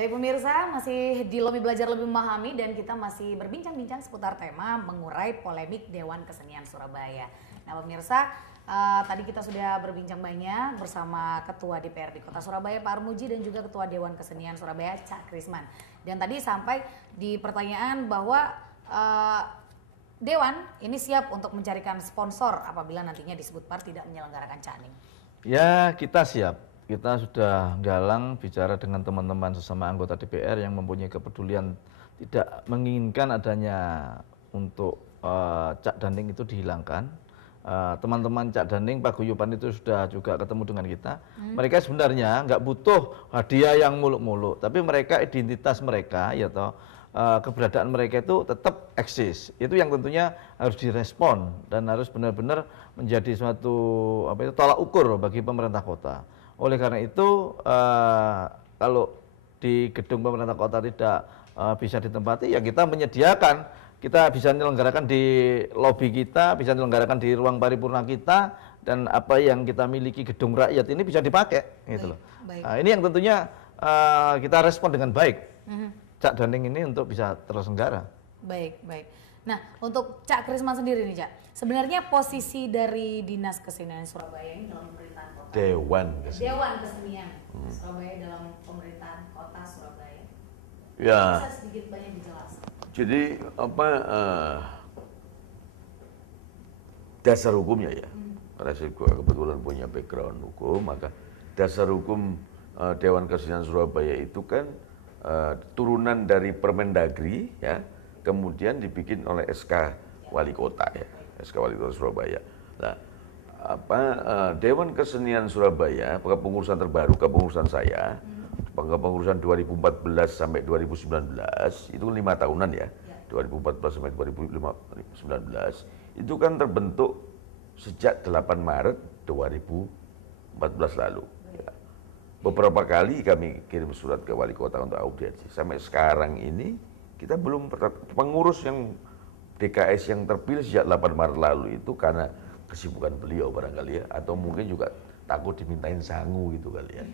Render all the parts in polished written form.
Baik pemirsa, masih di Lobi Belajar Lebih Memahami dan kita masih berbincang-bincang seputar tema mengurai polemik Dewan Kesenian Surabaya. Nah pemirsa, tadi kita sudah berbincang banyak bersama Ketua DPRD Kota Surabaya Pak Armuji dan juga Ketua Dewan Kesenian Surabaya Cak Krisman. Dan tadi sampai di pertanyaan bahwa Dewan ini siap untuk mencarikan sponsor apabila nantinya disebut PAR tidak menyelenggarakan Caning. Ya, kita siap. Kita sudah galang bicara dengan teman-teman sesama anggota DPR yang mempunyai kepedulian tidak menginginkan adanya untuk Cak Daning itu dihilangkan. Teman-teman Cak Daning, paguyuban itu sudah juga ketemu dengan kita. Mereka sebenarnya nggak butuh hadiah yang muluk-muluk, tapi mereka identitas mereka, ya toh, keberadaan mereka itu tetap eksis. Itu yang tentunya harus direspon dan harus benar-benar menjadi suatu tolak ukur bagi pemerintah kota. Oleh karena itu, kalau di gedung pemerintah kota tidak bisa ditempati, ya kita menyediakan, kita bisa menyelenggarakan di lobi kita, bisa menyelenggarakan di ruang paripurna kita, dan apa yang kita miliki gedung rakyat ini bisa dipakai, gitu loh. Nah, ini yang tentunya kita respon dengan baik. Cak Daning ini untuk bisa terselenggara. Baik. Nah, untuk Cak Krisman sendiri nih, Cak. Sebenarnya posisi dari Dinas Kesenian Surabaya ini dalam pemerintahan kota. Dewan Kesenian Surabaya dalam pemerintahan kota Surabaya. Ya. Bisa sedikit banyak dijelaskan. Jadi dasar hukumnya ya. Karena saya kebetulan punya background hukum, maka dasar hukum Dewan Kesenian Surabaya itu kan turunan dari Permendagri, ya, kemudian dibikin oleh SK Wali Kota, ya, SK Wali Kota Surabaya. Nah, Dewan Kesenian Surabaya, kepengurusan terbaru, kepengurusan saya, kepengurusan 2014 sampai 2019, itu 5 tahunan ya, 2014 sampai 2019, itu kan terbentuk sejak 8 Maret 2014 lalu. Beberapa kali kami kirim surat ke wali kota untuk audiensi. Sampai sekarang ini kita belum pengurus yang DKS yang terpilih sejak 8 Maret lalu itu karena kesibukan beliau barangkali ya, atau mungkin juga takut dimintain sangu gitu kali ya.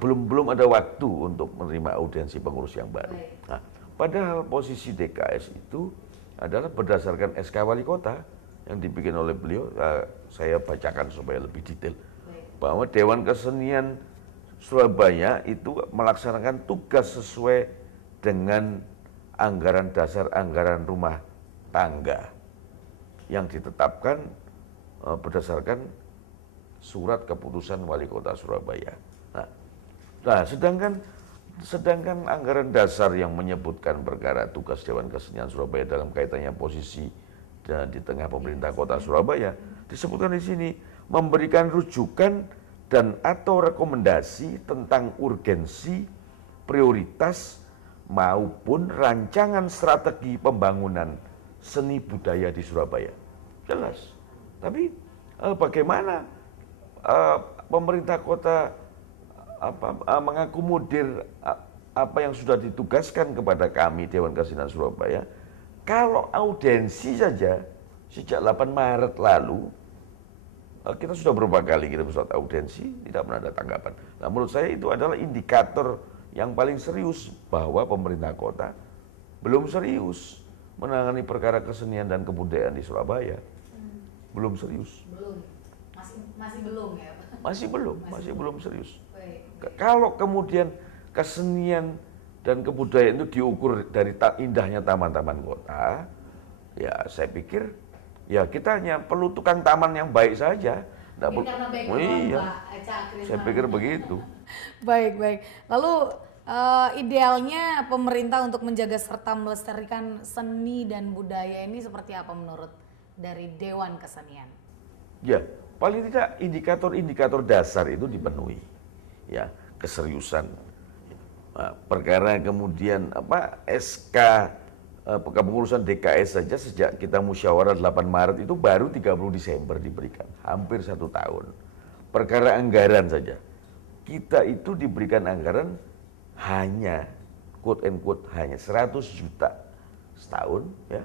Belum ada waktu untuk menerima audiensi pengurus yang baru. Nah, padahal posisi DKS itu adalah berdasarkan SK Wali Kota yang dibikin oleh beliau. Saya bacakan supaya lebih detail. Bahwa Dewan Kesenian Surabaya itu melaksanakan tugas sesuai dengan anggaran dasar anggaran rumah tangga yang ditetapkan berdasarkan surat keputusan Wali Kota Surabaya. Nah, sedangkan anggaran dasar yang menyebutkan perkara tugas Dewan Kesenian Surabaya dalam kaitannya posisi dan di tengah pemerintah Kota Surabaya disebutkan di sini memberikan rujukan dan atau rekomendasi tentang urgensi, prioritas maupun rancangan strategi pembangunan seni budaya di Surabaya. Jelas. Tapi bagaimana pemerintah kota mengakomodir apa yang sudah ditugaskan kepada kami Dewan Kesenian Surabaya, kalau audiensi saja sejak 8 Maret lalu kita sudah beberapa kali kirim surat audiensi, tidak pernah ada tanggapan. Nah, menurut saya itu adalah indikator yang paling serius bahwa pemerintah kota belum serius menangani perkara kesenian dan kebudayaan di Surabaya. Belum serius. Masih belum ya, Pak? Masih belum serius. Kalau kemudian kesenian dan kebudayaan itu diukur dari indahnya taman-taman kota, ya saya pikir ya kita hanya perlu tukang taman yang baik saja. Karena background Pak Cak Krisman. Saya pikir begitu. Baik. Lalu idealnya pemerintah untuk menjaga serta melestarikan seni dan budaya ini seperti apa menurut dari Dewan Kesenian? Ya, paling tidak indikator-indikator dasar itu dipenuhi. Ya, keseriusan. Nah, perkara kemudian SK kepengurusan DKS saja sejak kita musyawarah 8 Maret itu baru 30 Desember diberikan, hampir 1 tahun. Perkara anggaran saja, kita itu diberikan anggaran hanya, quote and quote, hanya 100 juta setahun, ya,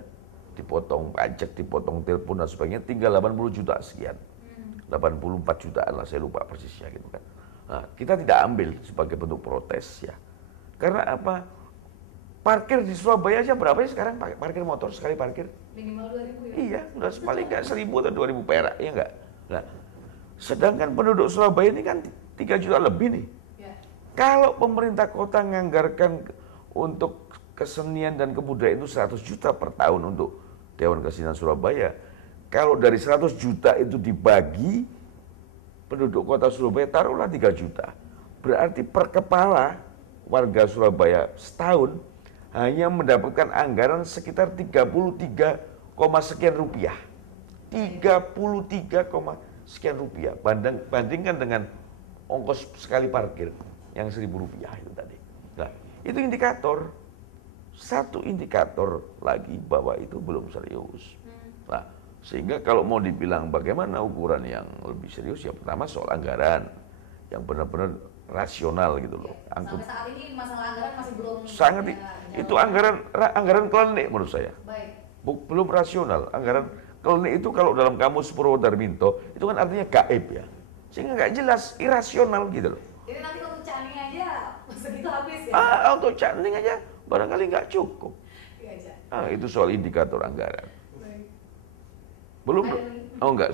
dipotong pajak, dipotong telepon dan sebagainya, tinggal 80 juta sekian. 84 jutaan lah, saya lupa persisnya gitu kan. Nah, kita tidak ambil sebagai bentuk protes ya. Karena apa? Parkir di Surabaya aja berapa ya sekarang parkir motor sekali parkir? Minimal 2.000 ya? Iya, udah paling nggak 1.000 atau 2.000 perak, ya nggak? Nah, sedangkan penduduk Surabaya ini kan 3 juta lebih nih. Ya. Kalau pemerintah kota menganggarkan untuk kesenian dan kebudayaan itu 100 juta per tahun untuk Dewan Kesenian Surabaya, kalau dari 100 juta itu dibagi, penduduk kota Surabaya taruhlah 3 juta. Berarti per kepala warga Surabaya setahun hanya mendapatkan anggaran sekitar 33, sekian rupiah. 33, sekian rupiah. Bandingkan dengan ongkos sekali parkir yang 1.000 rupiah itu tadi. Nah, itu indikator. Satu indikator lagi bahwa itu belum serius. Nah, sehingga kalau mau dibilang bagaimana ukuran yang lebih serius, ya pertama soal anggaran yang benar-benar rasional gitu loh. Sampai saat ini masalah anggaran masih belum Sangat itu anggaran klinik menurut saya. Baik. Belum rasional. Anggaran klinik itu kalau dalam kamus Purwodarminto itu kan artinya gaib ya. Sehingga nggak jelas, irasional gitu loh. Jadi nanti untuk Caning aja segitu habis ya? Untuk Caning aja barangkali nggak cukup. Iya, Itu soal indikator anggaran. baik. Belum. Enggak,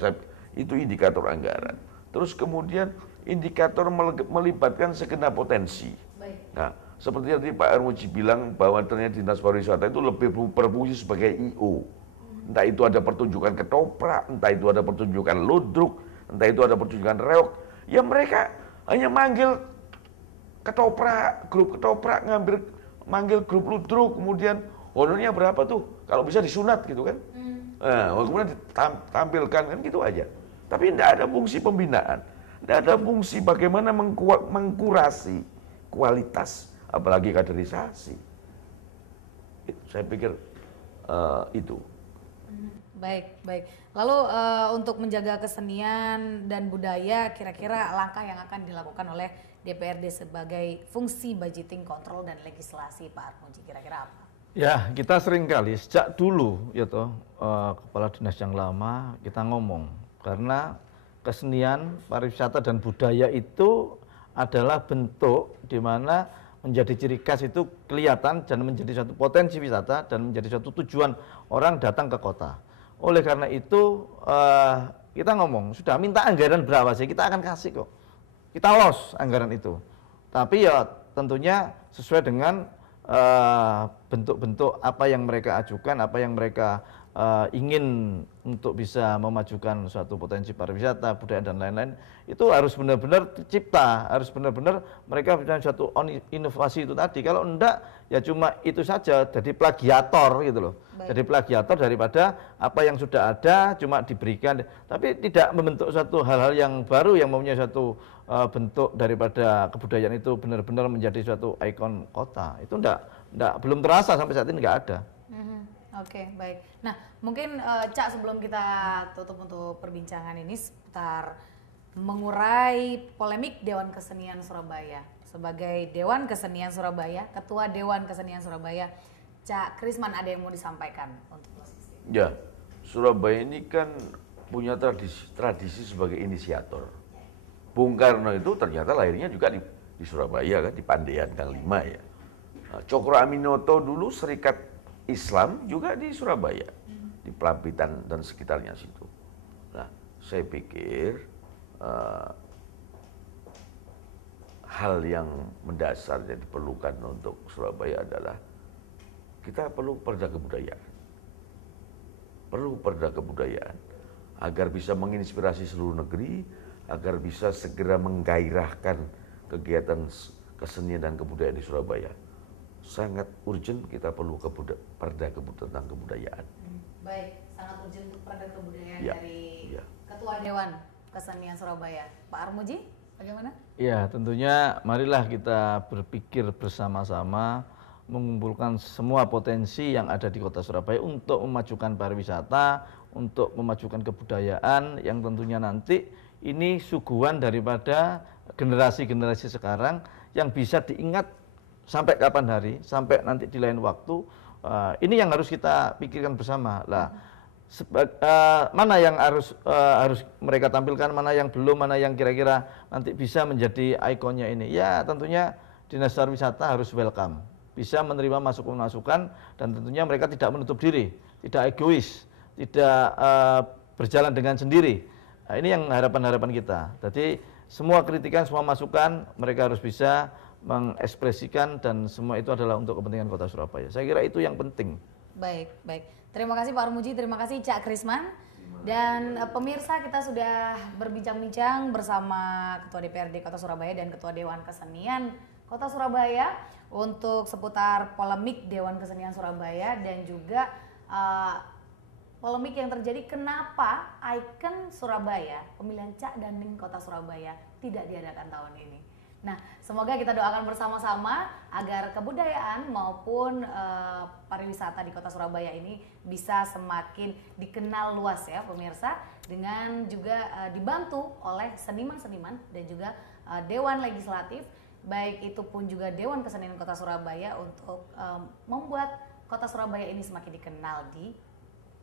itu indikator anggaran. Terus kemudian indikator melibatkan segenap potensi. Baik. Nah, seperti tadi Pak Armuji bilang bahwa ternyata Dinas Pariwisata itu lebih berfungsi sebagai I.O. Entah itu ada pertunjukan ketoprak, entah itu ada pertunjukan ludruk, entah itu ada pertunjukan reok. Ya mereka hanya manggil grup ketoprak, manggil grup ludruk, kemudian honornya berapa tuh? Kalau bisa disunat gitu kan. Nah, kemudian ditampilkan kan gitu aja. Tapi tidak ada fungsi pembinaan. Tidak ada fungsi bagaimana mengkurasi kualitas, apalagi kaderisasi. Saya pikir itu. Baik, baik. Lalu untuk menjaga kesenian dan budaya, kira-kira langkah yang akan dilakukan oleh DPRD sebagai fungsi budgeting, kontrol, dan legislasi, Pak Armuji, kira-kira apa? Ya, kita sering kali sejak dulu ya toh kepala dinas yang lama kita ngomong karena kesenian, pariwisata dan budaya itu adalah bentuk di mana menjadi ciri khas itu kelihatan dan menjadi suatu potensi wisata dan menjadi suatu tujuan orang datang ke kota. Oleh karena itu kita ngomong sudah minta anggaran berapa sih, kita akan kasih kok. Kita los anggaran itu. Tapi ya tentunya sesuai dengan bentuk-bentuk apa yang mereka ajukan, apa yang mereka ingin untuk bisa memajukan suatu potensi pariwisata, budaya dan lain-lain, itu harus benar-benar tercipta, harus benar-benar mereka punya suatu inovasi itu tadi. Kalau enggak, ya cuma itu saja, jadi plagiator gitu loh. Baik. Jadi plagiator daripada apa yang sudah ada cuma diberikan, tapi tidak membentuk suatu hal-hal yang baru yang mempunyai suatu bentuk daripada kebudayaan itu benar-benar menjadi suatu ikon kota. Itu belum terasa sampai saat ini, nggak ada. Oke, baik. Nah, mungkin Cak, sebelum kita tutup untuk perbincangan ini seputar mengurai polemik Dewan Kesenian Surabaya. Sebagai Dewan Kesenian Surabaya, Ketua Dewan Kesenian Surabaya, Cak Krisman, ada yang mau disampaikan untuk posisi? Ya, Surabaya ini kan punya tradisi sebagai inisiator. Bung Karno itu ternyata lahirnya juga di Surabaya kan, di Pandean Gang 5 ya. Nah, Cokro Aminoto dulu Serikat Islam juga di Surabaya, di Pelampitan dan sekitarnya situ. Nah, saya pikir hal yang mendasar yang diperlukan untuk Surabaya adalah kita perlu perda kebudayaan. Perlu perda kebudayaan agar bisa menginspirasi seluruh negeri, agar bisa segera menggairahkan kegiatan kesenian dan kebudayaan di Surabaya. Sangat urgent kita perlu perda tentang kebudayaan. Baik, sangat urgent untuk perda kebudayaan Ya, dari ya. Ketua Dewan Kesenian Surabaya. Pak Armuji, bagaimana? Ya, tentunya marilah kita berpikir bersama-sama mengumpulkan semua potensi yang ada di kota Surabaya untuk memajukan pariwisata, untuk memajukan kebudayaan yang tentunya nanti ini suguhan daripada generasi-generasi sekarang yang bisa diingat sampai kapan hari, sampai nanti di lain waktu. Ini yang harus kita pikirkan bersama. Lah, mana yang harus mereka tampilkan, mana yang belum, mana yang kira-kira nanti bisa menjadi ikonnya ini. Ya tentunya Dinas Pariwisata harus welcome, bisa menerima masukan-masukan, dan tentunya mereka tidak menutup diri, tidak egois, tidak berjalan dengan sendiri. Nah, ini yang harapan-harapan kita. Jadi semua kritikan, semua masukan mereka harus bisa mengekspresikan, dan semua itu adalah untuk kepentingan Kota Surabaya. Saya kira itu yang penting. Baik, baik. Terima kasih Pak Armuji, terima kasih Cak Krisman. Dan pemirsa, kita sudah berbincang-bincang bersama Ketua DPRD Kota Surabaya dan Ketua Dewan Kesenian Kota Surabaya untuk seputar polemik Dewan Kesenian Surabaya, dan juga polemik yang terjadi kenapa ikon Surabaya, pemilihan Cak Dandim Kota Surabaya tidak diadakan tahun ini. Nah, semoga kita doakan bersama-sama agar kebudayaan maupun pariwisata di Kota Surabaya ini bisa semakin dikenal luas ya pemirsa, dengan juga dibantu oleh seniman-seniman dan juga Dewan Legislatif, baik itu pun juga Dewan Kesenian Kota Surabaya, untuk membuat Kota Surabaya ini semakin dikenal di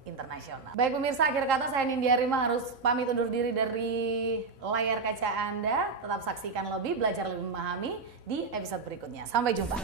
internasional. Baik pemirsa, akhir kata saya Nindya Rima harus pamit undur diri dari layar kaca Anda. Tetap saksikan Lebih Belajar Lebih Memahami di episode berikutnya. Sampai jumpa.